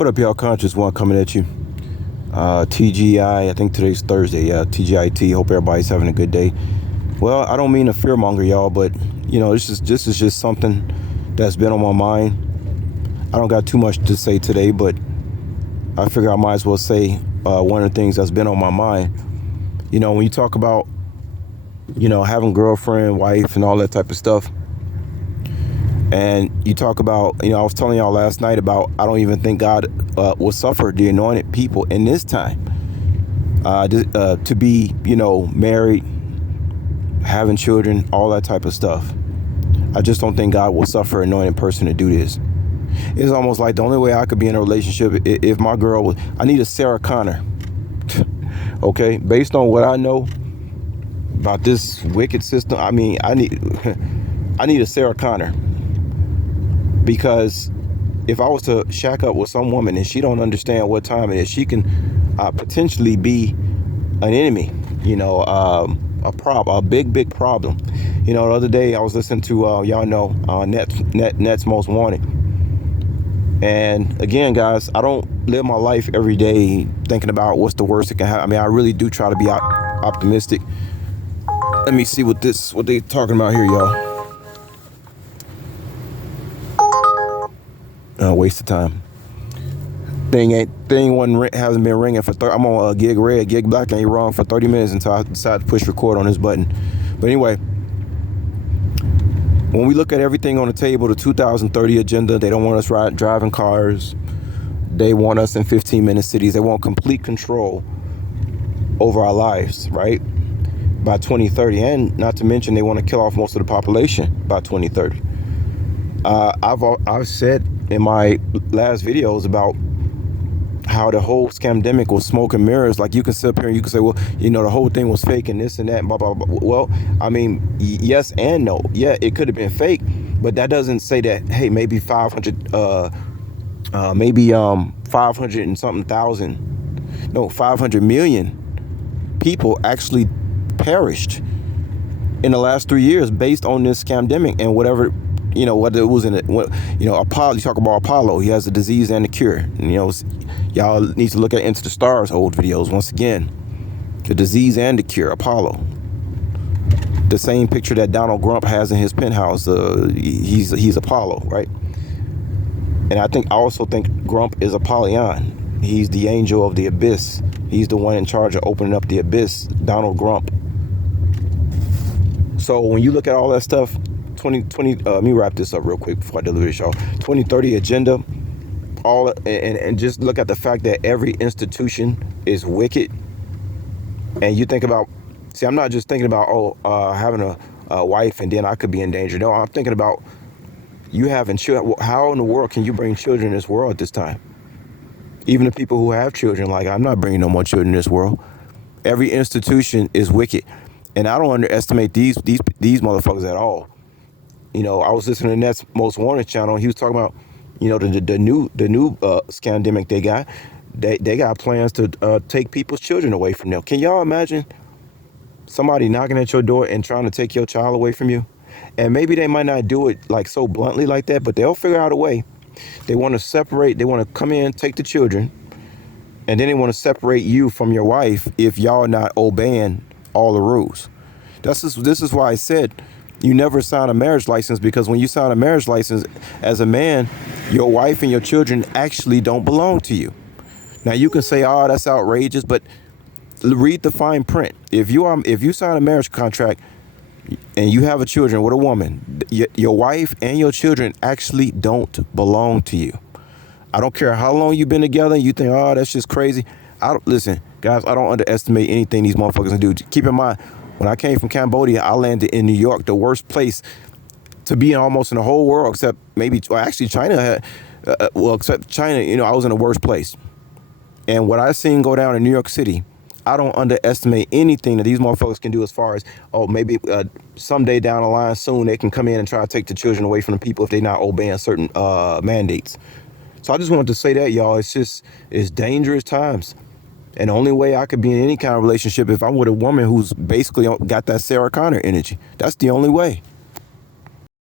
What up, y'all? Conscious One coming at you. TGI, I think today's Thursday. Yeah, TGIT. Hope everybody's having a good day. Well, I don't mean to fearmonger y'all, but this is just something that's been on my mind. I don't got too much to say today, but I figure I might as well say one of the things that's been on my mind. When you talk about having girlfriend, wife, and all that type of stuff, and you talk about, I was telling y'all last night about I don't even think God will suffer the anointed people in this time to be, married, having children, all that type of stuff. I just don't think God will suffer an anointed person to do this. It's almost like the only way I could be in a relationship if my girl was, I need a Sara Connor. Okay, based on what I know about this wicked system, I need a Sara Connor. Because if I was to shack up with some woman and she don't understand what time it is, she can potentially be an enemy, a big problem. The other day I was listening to, Nets Most Wanted. And again, guys, I don't live my life every day thinking about what's the worst that can happen. I really do try to be optimistic. Let me see what they talking about here, y'all. Waste of time. Hasn't been ringing for I'm on gig red, gig black ain't wrong for 30 minutes until I decide to push record on this button. But anyway, when we look at everything on the table, the 2030 agenda, they don't want us driving cars. They want us in 15-minute cities. They want complete control over our lives, right? By 2030, and not to mention they want to kill off most of the population by 2030. I've said in my last videos about how the whole scamdemic was smoke and mirrors. Like, you can sit up here and you can say, well, the whole thing was fake and this and that and blah, blah, blah. Well, yes and no. Yeah, it could have been fake, but that doesn't say that, hey, maybe 500 and something thousand, no, 500 million people actually perished in the last 3 years based on this scamdemic and whatever. Whether it was Apollo, you talk about Apollo, he has a disease and a cure. And, y'all need to look at Into the Stars old videos once again. The disease and the cure, Apollo. The same picture that Donald Grump has in his penthouse, he's Apollo, right? And I also think Grump is Apollyon. He's the angel of the abyss. He's the one in charge of opening up the abyss, Donald Grump. So when you look at all that stuff, 2020, let me wrap this up real quick before I deliver this, y'all. 2030 agenda, and just look at the fact that every institution is wicked. And you think about, I'm not just thinking about having a wife and then I could be in danger. No, I'm thinking about you having children. How in the world can you bring children in this world at this time? Even the people who have children, like, I'm not bringing no more children in this world. Every institution is wicked, and I don't underestimate these motherfuckers at all. I was listening to Nets Most Wanted channel. And he was talking about, the new scandemic they got. They got plans to take people's children away from them. Can y'all imagine somebody knocking at your door and trying to take your child away from you? And maybe they might not do it like so bluntly like that, but they'll figure out a way. They want to separate. They want to come in, take the children, and then they want to separate you from your wife if y'all not obeying all the rules. This is why I said, you never sign a marriage license, because when you sign a marriage license as a man, your wife and your children actually don't belong to you. Now you can say, oh, that's outrageous, but read the fine print. If you sign a marriage contract and you have a children with a woman, your wife and your children actually don't belong to you. I don't care how long you've been together. You think, oh, that's just crazy. Listen, guys, I don't underestimate anything these motherfuckers can do. Keep in mind, when I came from Cambodia, I landed in New York, the worst place to be in almost in the whole world, except actually China except China, I was in the worst place. And what I seen go down in New York City, I don't underestimate anything that these motherfuckers can do as far as, maybe someday down the line soon, they can come in and try to take the children away from the people if they're not obeying certain mandates. So I just wanted to say that, y'all, it's dangerous times. And the only way I could be in any kind of relationship if I'm with a woman who's basically got that Sara Connor energy. That's the only way.